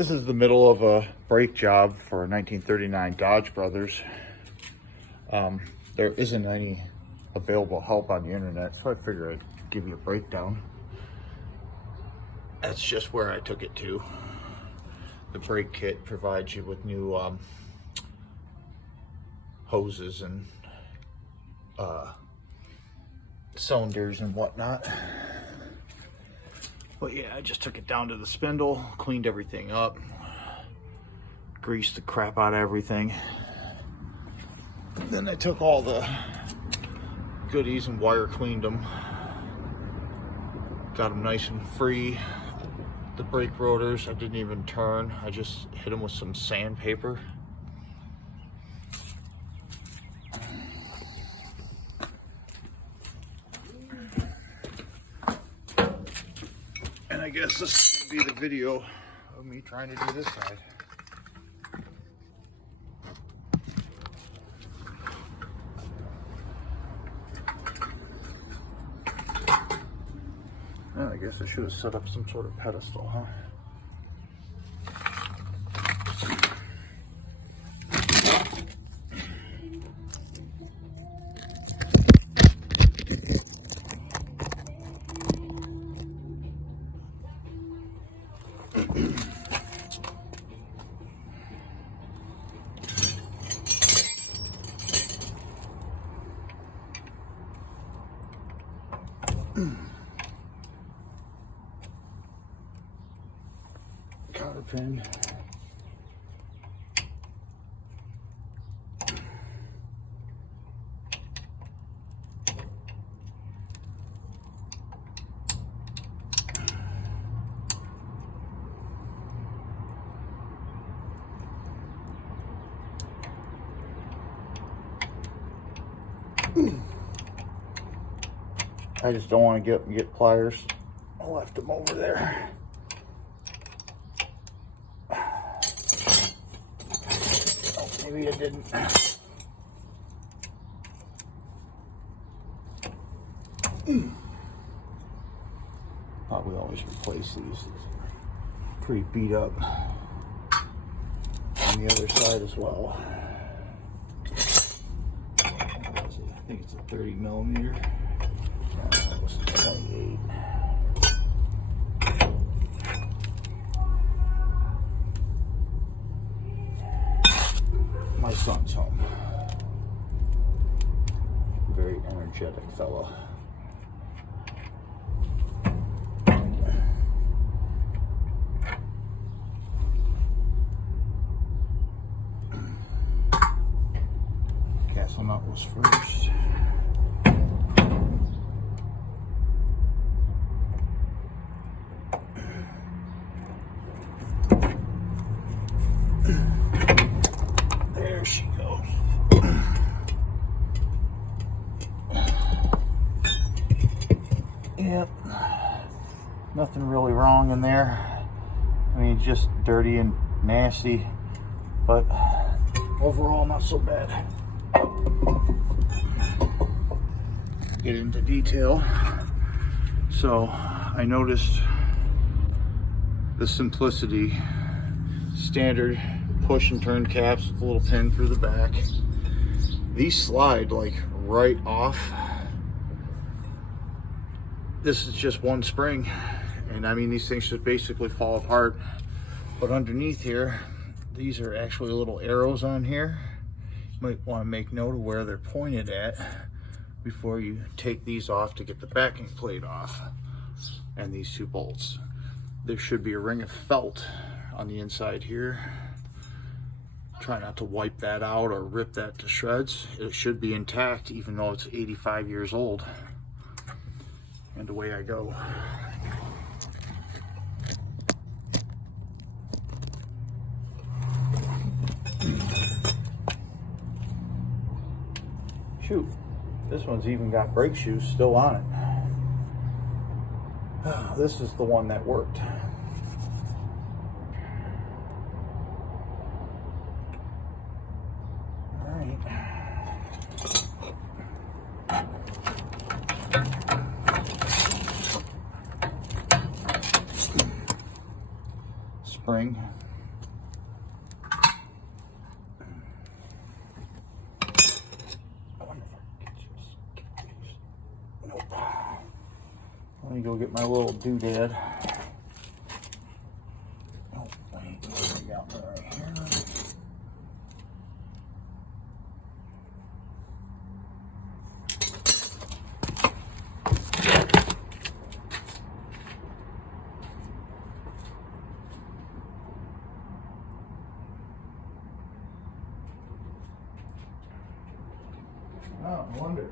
This is the middle of a brake job for a 1939 Dodge Brothers. There isn't any available help on the internet, so I figured I'd give you a breakdown. That's just where I took it to. The brake kit provides you with new hoses and cylinders and whatnot. But yeah, I just took it down to the spindle, cleaned everything up, greased the crap out of everything. Then I took all the goodies and wire cleaned them. Got them nice and free. The brake rotors, I didn't even turn. I just hit them with some sandpaper. And I guess this is going to be the video of me trying to do this side. Well, I guess I should have set up some sort of pedestal, huh? Cotter pin. I just don't want to get pliers. I left them over there. Maybe I didn't. Probably always replace these. Pretty beat up on the other side as well. I think it's a 30 millimeter. That was 28. My son's home. Very energetic fellow. Castle nut was first. There she goes. Yep. Nothing really wrong in there. I mean, just dirty and nasty, but overall not so bad. Get into detail. So I noticed the simplicity, standard push and turn caps with a little pin through the back. These slide like right off. This is just one spring, and I mean, these things should basically fall apart. But underneath here, these are actually little arrows on here. You might want to make note of where they're pointed at before you take these off to get the backing plate off. And these two bolts. There should be a ring of felt on the inside here. Try not to wipe that out or rip that to shreds. It should be intact even though it's 85 years old. And away I go. Shoot, this one's even got brake shoes still on it. This is the one that worked. All right. Spring. me go get my little doodad. Oh, wait, what do we got right here? Oh, I wonder.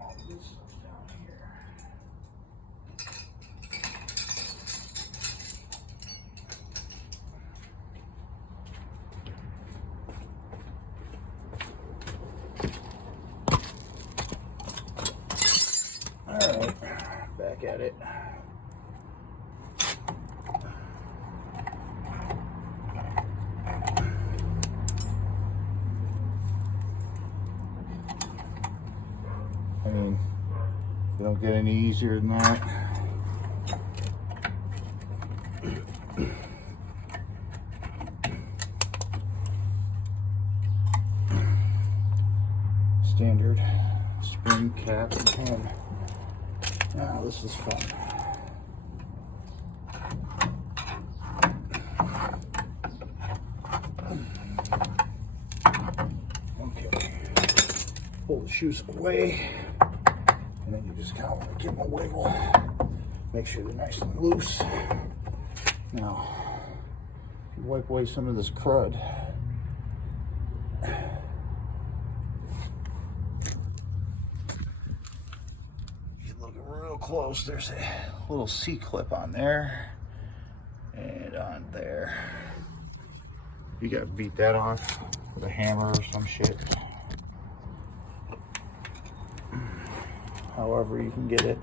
All this stuff's down here. All right, back at it. I mean, you don't get any easier than that. Standard spring cap and pin. Now this is fun. Okay, pull the shoes away. And then you just kind of want to give them a wiggle. Make sure they're nice and loose. Now, if you wipe away some of this crud, if you look real close, there's a little C-clip on there and on there. You gotta beat that off with a hammer or some shit. However you can get it.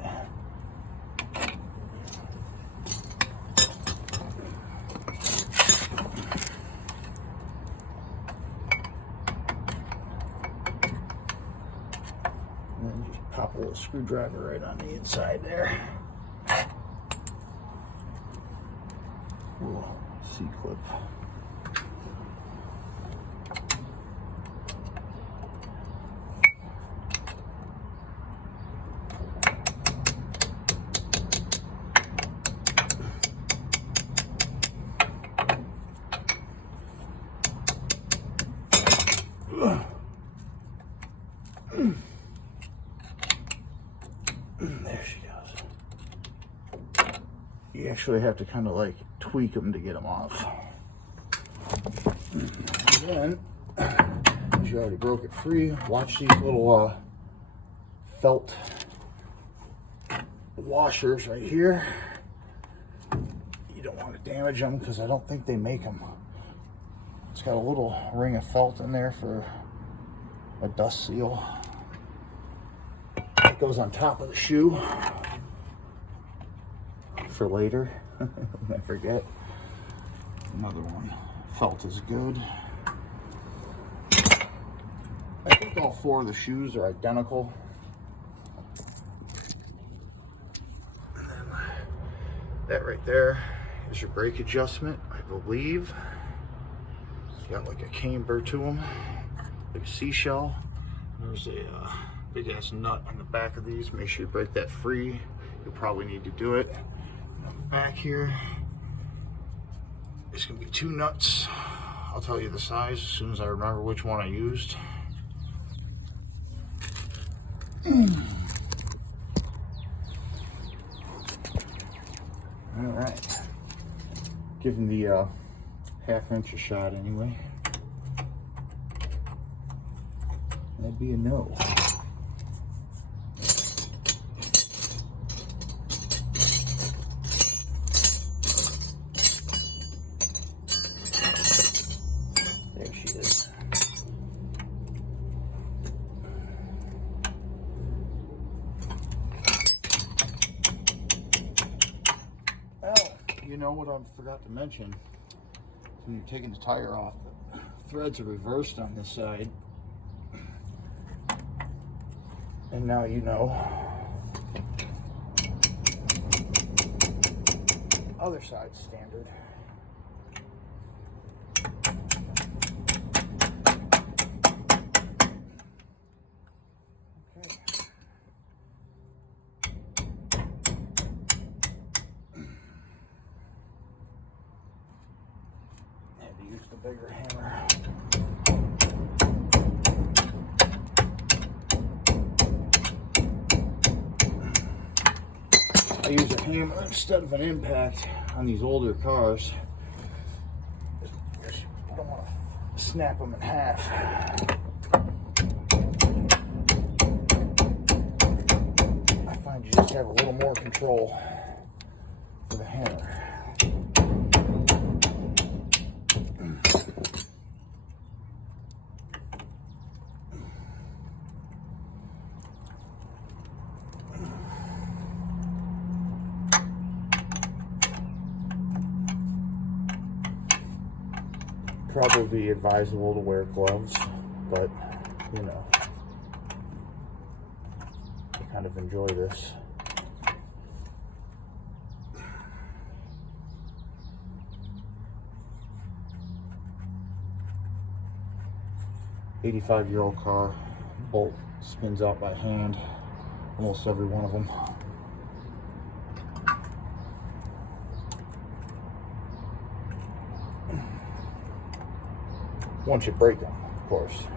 And then just pop a little screwdriver right on the inside there. Little C-clip. There she goes. You actually have to kind of like tweak them to get them off. And then, as you already broke it free, watch these little felt washers right here. You don't want to damage them because I don't think they make them. It's got a little ring of felt in there for a dust seal. It goes on top of the shoe for later. I forget. Another one. Felt is good. I think all four of the shoes are identical. And then that right there is your brake adjustment, I believe. It's got like a camber to them, like a seashell. There's a big ass nut on the back of these. Make sure you break that free. You'll probably need to do it. And on the back here, it's gonna be 2 nuts. I'll tell you the size as soon as I remember which one I used. All right, giving the 1/2 inch a shot anyway. That'd be a no. There she is. Oh, you know what I forgot to mention? When you're taking the tire off, the threads are reversed on this side. And now you know. Other side's standard. Okay. bigger hammer. I use a hammer instead of an impact on these older cars. I don't want to snap them in half. I find you just have a little more control with a hammer. Probably advisable to wear gloves, but you know, I kind of enjoy this. '85-year-old car, bolt spins out by hand, almost every one of them. Once you break them, of course.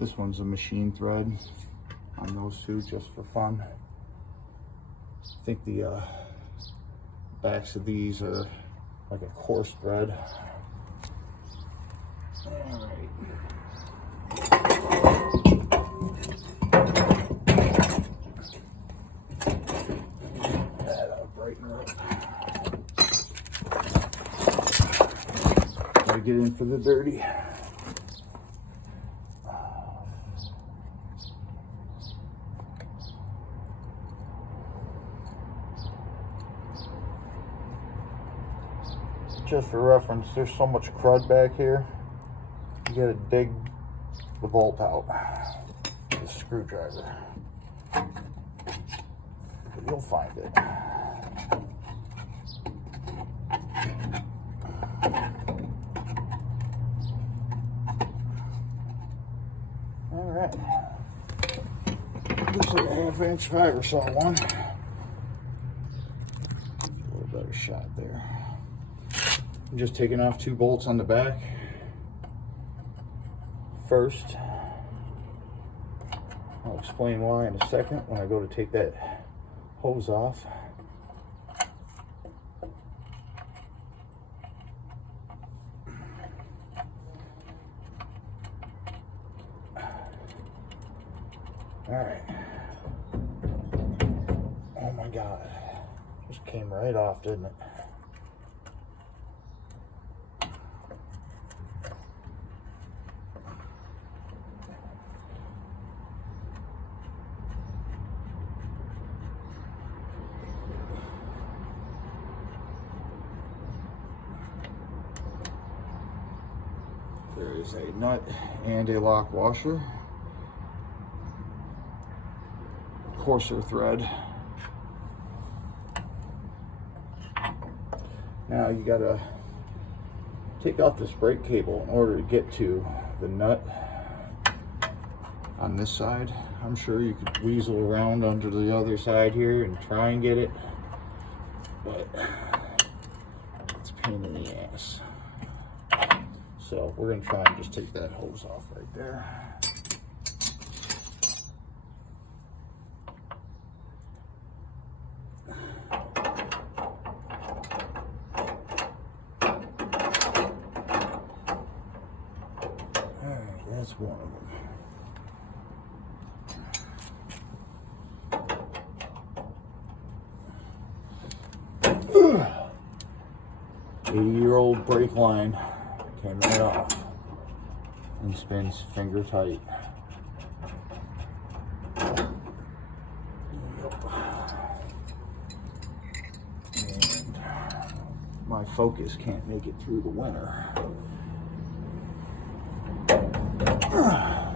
This one's a machine thread on those two, just for fun. I think the backs of these are like a coarse thread. All right. That'll brighten her up. Gotta get in for the dirty. Just for reference, there's so much crud back here, you gotta dig the bolt out with a screwdriver. But you'll find it. Alright. Looks like a 1/2-inch fiber saw one. A little better shot there. I'm just taking off 2 bolts on the back. First, I'll explain why in a second when I go to take that hose off. All right. Oh my God. Just came right off, didn't it? There is a nut and a lock washer. Coarser thread. Now you gotta take off this brake cable in order to get to the nut on this side. I'm sure you could weasel around under the other side here and try and get it, but it's a pain in the ass. So we're gonna try and just take that hose off right there. All right, that's one of them. 80-year-old brake line came right off and spins finger tight. Yep. And my Focus can't make it through the winter. Oh,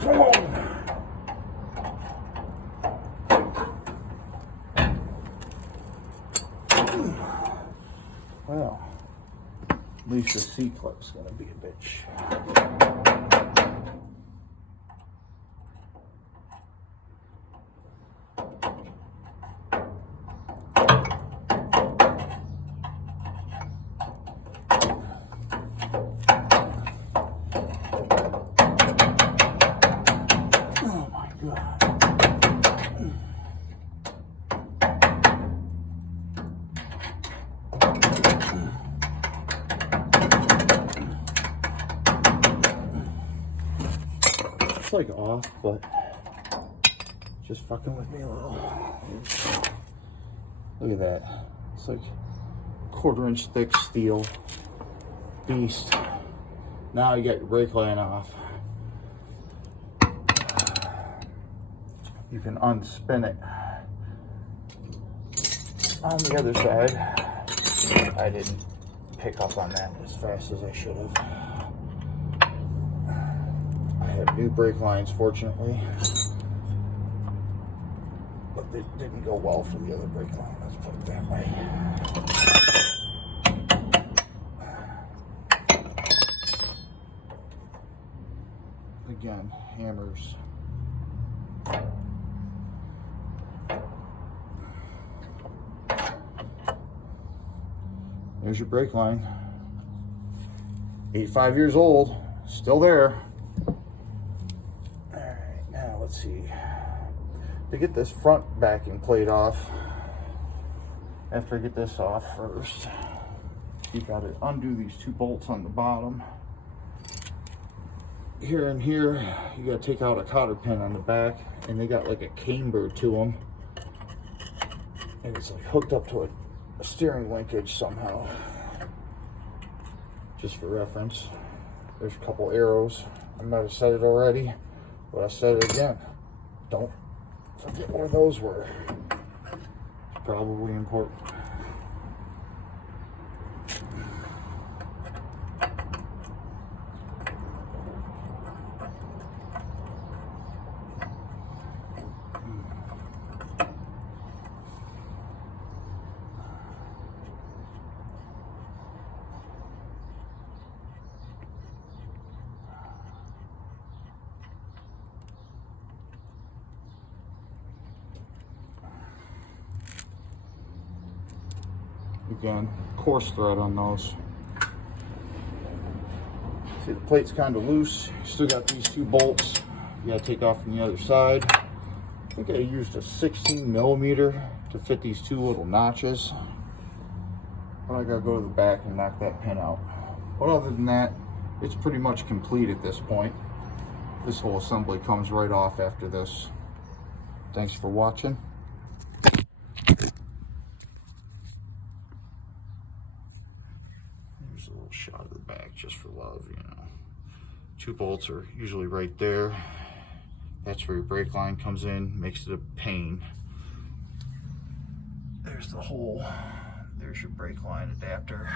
come on. Well, at least the C-clip's gonna be a bitch. Oh my God. It's like off, but just fucking with me a little. Look at that. It's like 1/4 inch thick steel. Beast. Now you got your brake line off. You can unspin it. On the other side, I didn't pick up on that as fast as I should have. I have new brake lines, fortunately, but they didn't go well for the other brake line, let's put it that way. Again, hammers. There's your brake line. 85 years old, still there. All right, now let's see. To get this front backing plate off, after I get this off first, you gotta undo these 2 bolts on the bottom. Here and here, you gotta take out a cotter pin on the back, and they got like a camber to them. And it's like hooked up to a steering linkage somehow. Just for reference, there's a couple arrows. I might have said it already, but I said it again. Don't forget where those were. Probably important. Again, coarse thread on those. See, the plate's kind of loose. You still got these 2 bolts you gotta take off from the other side. I think I used a 16mm to fit these 2 little notches. But I gotta go to the back and knock that pin out. But other than that, it's pretty much complete at this point. This whole assembly comes right off after this. Thanks for watching. Here's a little shot of the back just for love, you know. 2 bolts are usually right there. That's where your brake line comes in, makes it a pain. There's the hole. There's your brake line adapter.